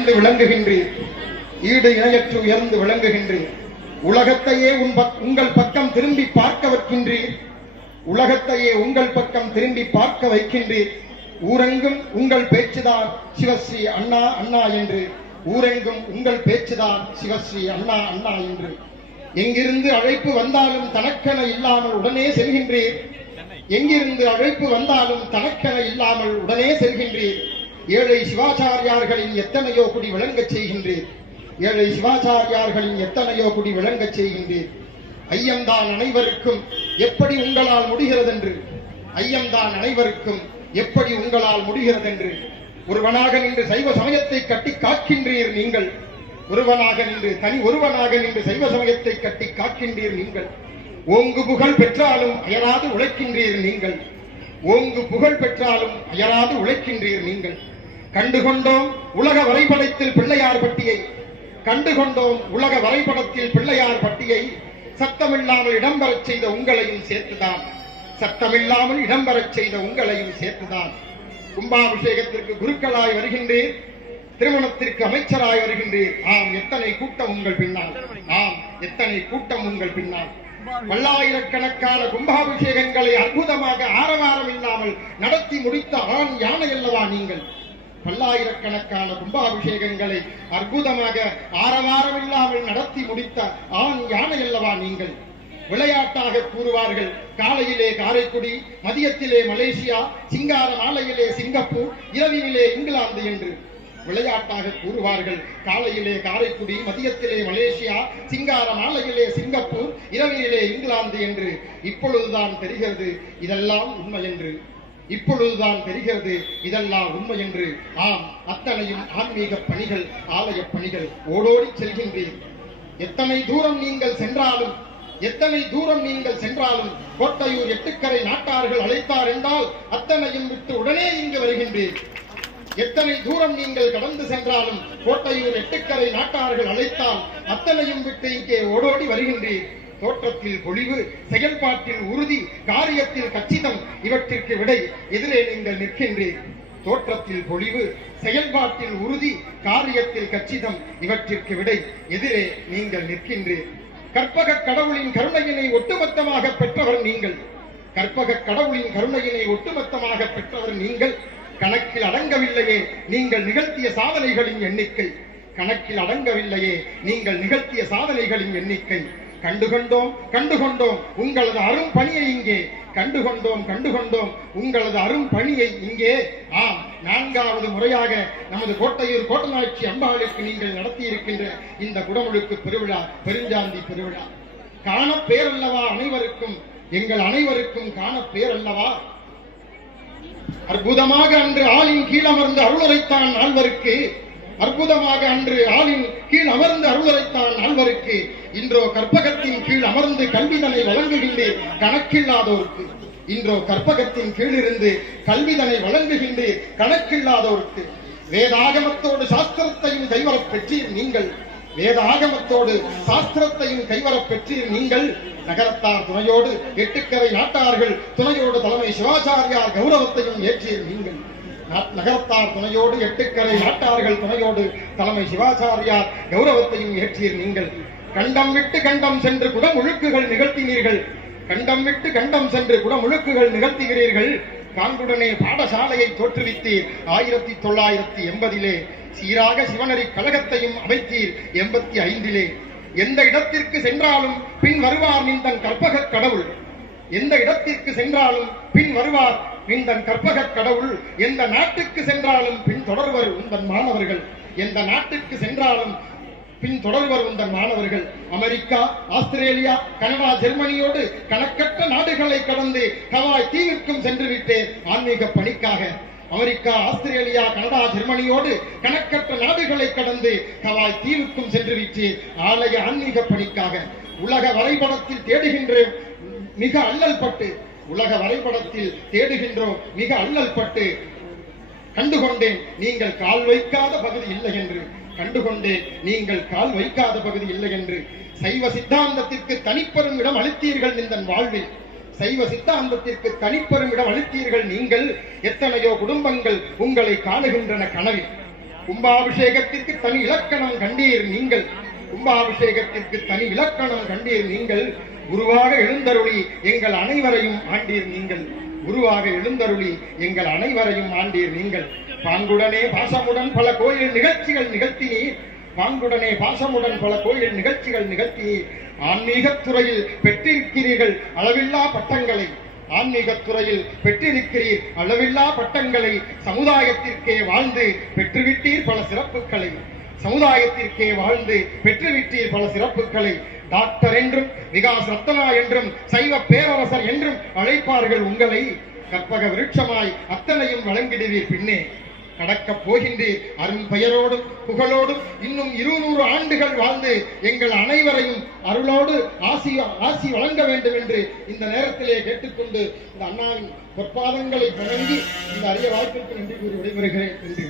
உயர்ந்து விளங்குகின்றீர். ஈடு இணையற்று உயர்ந்து விளங்குகின்றீர். உலகத்தையே உன் பக்- உங்கள் பக்கம் திரும்பி பார்க்க வைக்கின்றீர். உலகத்தையே உங்கள் பக்கம் திரும்பி பார்க்க வைக்கின்றீர். ஊரெங்கும் உங்கள் பேச்சுதான் சிவஸ்ரீ அண்ணா அண்ணா என்று. ஊரெங்கும் உங்கள் பேச்சுதான் சிவஸ்ரீ அண்ணா அண்ணா என்று. எங்கிருந்து அழைப்பு வந்தாலும் தனக்கென இல்லாமல் உடனே செல்கின்றீர். எங்கிருந்து அழைப்பு வந்தாலும் தனக்கென இல்லாமல் உடனே செல்கின்றீர். ஏழை சிவாச்சாரியார்களின் எத்தனையோ குடி விளங்கச் செய்கின்றீர். ஏழை சிவாச்சாரியார்களின் எத்தனையோ குடி விளங்கச் செய்கின்றீர். ஐயம்தான் அனைவருக்கும் எப்படி உங்களால் முடிகிறதென்று. ஐயம்தான் அனைவருக்கும் எப்படி உங்களால் முடிகிறதென்று. ஒருவனாக நின்று சைவ சமயத்தை கட்டி காக்கின்றீர் நீங்கள். ஒருவனாக நின்று தனி ஒருவனாக நின்று சைவ சமயத்தை கட்டி காக்கின்றீர் நீங்கள். ஓங்கு புகழ் பெற்றாலும் அயராது உழைக்கின்றீர் நீங்கள். ஓங்கு புகழ் பெற்றாலும் அயராது உழைக்கின்றீர் நீங்கள். கண்டுகொண்டோம் உலக வரைபடத்தில் பிள்ளையார் பட்டியை. கண்டுகொண்டோம் உலக வரைபடத்தில் பிள்ளையார் பட்டியை. சத்தமில்லாமல் இடம்பெறச் செய்த உங்களையும் சேர்த்துதான். சத்தமில்லாமல் இடம்பெறச் செய்த உங்களையும் சேர்த்துதான். கும்பாபிஷேகத்திற்கு குருக்களாய் வருகின்றீர். திருமணத்திற்கு அமைச்சராய் வருகின்றீர். ஆம் எத்தனை கூட்டம் உங்கள் பின்னால்? ஆம் எத்தனை கூட்டம் உங்கள் பின்னால்? பல்லாயிரக்கணக்கான கும்பாபிஷேகங்களை அற்புதமாக ஆரவாரம் இல்லாமல் நடத்தி முடித்த ஆண் யானை அல்லவா நீங்கள்? பல்லாயிரக்கணக்கான கும்பாபிஷேகங்களை அற்புதமாக ஆரவாரம் இல்லாமல் நடத்தி முடித்த ஆண் யானை அல்லவா நீங்கள்? விளையாட்டாக கூறுவார்கள். காலையிலே காரைக்குடி மதியத்திலே மலேசியா சிங்கார மாலையிலே சிங்கப்பூர் இரவிலே இங்கிலாந்து என்று. விளையாட்டாக கூறுவார்கள். காலையிலே காரைக்குடி மதியத்திலே மலேசியா சிங்கார மாலையிலே சிங்கப்பூர் இரவிலே இங்கிலாந்து என்று இப்பொழுதுதான் தெரிகிறது இதெல்லாம் உண்மை என்று. இப்பொழுதுதான் தெரிகிறது இதெல்லாம் உண்மை என்று. ஆம் அத்தனையும் ஆன்மீக பணிகள் ஆலய பணிகள். ஓடோடி செல்கின்றேன். எத்தனை தூரம் நீங்கள் சென்றாலும் எத்தனை தூரம் நீங்கள் சென்றாலும் கோட்டையூர் எட்டுக்கரை நாட்டார்கள் அழைத்தார் என்றால் அத்தனையும் விட்டு உடனே இங்கு வருகின்றேன். எத்தனை தூரம் நீங்கள் கடந்து சென்றாலும் கோட்டையூர் எட்டுக்கரை நாட்டார்கள் அழைத்தால் அத்தனையும் விட்டு இங்கே ஓடோடி வருகின்றீர். தோற்றத்தில் பொலிவு செயல்பாட்டில் உறுதி காரியத்தில் கச்சிதம் இவற்றிற்கு விடை எதிரே நீங்கள் நிற்கின்றீர். தோற்றத்தில் பொலிவு செயல்பாட்டில் உறுதி காரியத்தில் கச்சிதம் இவற்றிற்கு விடை எதிரே நீங்கள் நிற்கின்றீர். கற்பக கடவுளின் கருணையினை ஒட்டுமொத்தமாக பெற்றவர் நீங்கள். கற்பக கடவுளின் கருணையினை ஒட்டுமொத்தமாக பெற்றவர் நீங்கள். கணக்கில் அடங்கவில்லையே நீங்கள் நிகழ்த்திய சாதனைகளின் எண்ணிக்கை. கணக்கில் அடங்கவில்லையே நீங்கள் நிகழ்த்திய சாதனைகளின் எண்ணிக்கை. கண்டுகொண்டோம் கண்டுகொண்டோம் உங்களது அரும் பணியை இங்கே. கண்டுகொண்டோம் கண்டுகொண்டோம் உங்களது அரும் பணியை இங்கே. ஆம் நான்காவது முறையாக நமது கோட்டையூர் கோட்டநாட்சி அம்பாளுக்கு நீங்கள் நடத்தி இருக்கின்ற இந்த குடமுழுக்கு பெருவிழா பெருஞ்சாந்தி பெருவிழா. காண பேரல்லவா அனைவருக்கும் எங்கள் அனைவருக்கும் காண பேரல்லவா அற்புதமாக அன்று ஆளின் கீழ் அமர்ந்து அருளுரைத்தான் நால்வருக்கு அற்புதமாக அன்று ஆளின் கீழ் அமர்ந்து அருளுரைத்தான் நால்வருக்கு இன்றோ கற்பகத்தின் கீழ் அமர்ந்து கல்விதனை வழங்குகின்றேன் கணக்கில்லாதோருக்கு. இன்றோ கற்பகத்தின் கீழ் இருந்து கல்விதனை வழங்குகின்றேன் கணக்கில்லாதோருக்கு. வேதாகமத்தோடு சாஸ்திரத்தையும் கைவரப் பெற்றீர் நீங்கள். வேதாகமத்தோடு சாஸ்திரத்தையும் கைவரப் பெற்றீர் நீங்கள். நகரத்தார் துணையோடு எட்டுக்கரை நாட்டார்கள் துணையோடு தலைமை சிவாச்சாரியார் கௌரவத்தையும் ஏற்றீர் நீங்கள். நகரத்தார் துணையோடு எட்டுக்கரை நாட்டார்கள் துணையோடு தலைமை சிவாச்சாரியார் கௌரவத்தையும் ஏற்றீர் நீங்கள். கண்டம் விட்டு கண்டம் சென்று குடமுழுக்குகள் நிகழ்த்தினீர்கள். கண்டம் விட்டு கண்டம் சென்று குடமுழுக்குகள் நிகழ்த்துகிறீர்கள். காண்புடனே பாடசாலையை தோற்றுவித்தீர். ஆயிரத்தி தொள்ளாயிரத்தி எண்பதிலே சீராக சிவனரி கழகத்தையும் அமைத்தீர். எண்பத்தி ஐந்திலே எந்த இடத்திற்கு சென்றாலும் பின் வருவார் நின்றன் கற்பக கடவுள். எந்த இடத்திற்கு சென்றாலும் பின் வருவார் நின்றன் கற்பக கடவுள். எந்த நாட்டுக்கு சென்றாலும் பின் தொடர்வர் உந்தன் மாணவர்கள். எந்த நாட்டுக்கு சென்றாலும் பின் தொடர்வர் உந்தன் மாணவர்கள். அமெரிக்கா ஆஸ்திரேலியா கனடா ஜெர்மனியோடு கணக்கற்ற நாடுகளை கடந்து ஹவாய் தீவிற்கும் சென்று விட்டேன் ஆன்மீக பணிக்காக அமெரிக்கா ஆஸ்திரேலியா கனடா ஜெர்மனியோடு கணக்கற்ற நாடுகளை கடந்து ஹவாய் தீவுக்கும் சென்று ஆலய ஆன்மீக பணிக்காக உலக வரைபடத்தில் தேடுகின்ற மிக அல்லல் பட்டு உலக வரைபடத்தில் தேடுகின்றோம். மிக அல்லல் பட்டு கண்டுகொண்டேன் நீங்கள் கால் வைக்காத பகுதி இல்லை என்று. கண்டுகொண்டேன் நீங்கள் கால் வைக்காத பகுதி இல்லை என்று. சைவ சித்தாந்தத்திற்கு தனிப்பெரும் இடம் அளித்தீர்கள் இந்த வாழ்வில். சைவ சித்தாந்தத்திற்கு தனிப்பெரும் இடம் அளித்தீர்கள் நீங்கள். எத்தனையோ குடும்பங்கள் உங்களை காணுகின்றன கனவில். கும்பாபிஷேகத்திற்கு தனி இலக்கணம் கண்டீர் நீங்கள். கும்பாபிஷேகத்திற்கு தனி இலக்கணம் கண்டீர் நீங்கள். குருவாக எழுந்தருளி எங்கள் அனைவரையும் ஆண்டீர் நீங்கள். குருவாக எழுந்தருளி எங்கள் அனைவரையும் ஆண்டீர் நீங்கள். பாங்குடனே பாசமுடன் பல கோயில் நிகழ்ச்சிகள் நிகழ்த்தினீர். பாங்குடனே பாசமுடன் பல கோயில் நிகழ்ச்சிகள் நிகழ்த்தி ஆன்மீகத் துறையில் பெற்றிருக்கிறீர்கள் அளவில்லா பட்டங்களை. ஆன்மீகத் துறையில் பெற்றிருக்கிறீர் அளவில்லா பட்டங்களை சமுதாயத்திற்கே வாழ்ந்து பெற்றுவிட்டீர் பல சிறப்புகளை. சமுதாயத்திற்கே வாழ்ந்து பெற்றுவிட்டீர் பல சிறப்புகளை. டாக்டர் என்றும் விகாஸ் ரத்னா என்றும் சைவ பேரரசர் என்றும் அழைப்பார்கள் உங்களை. கற்பக விருட்சமாய் அத்தனையும் வழங்கிடுவீர் பின்னே. கடக்கப் போகின்றீர் அருள் பெயரோடும் புகழோடும் இன்னும் இருநூறு ஆண்டுகள் வாழ்ந்து எங்கள் அனைவரையும் அருளோடு ஆசி ஆசி வழங்க வேண்டும் என்று இந்த நேரத்திலே கேட்டுக்கொண்டு இந்த அண்ணாவின் பொற்பாதங்களை வணங்கி இந்த அரிய வாய்ப்பிற்கு நன்றி கூறி விடைபெறுகிறேன். என்று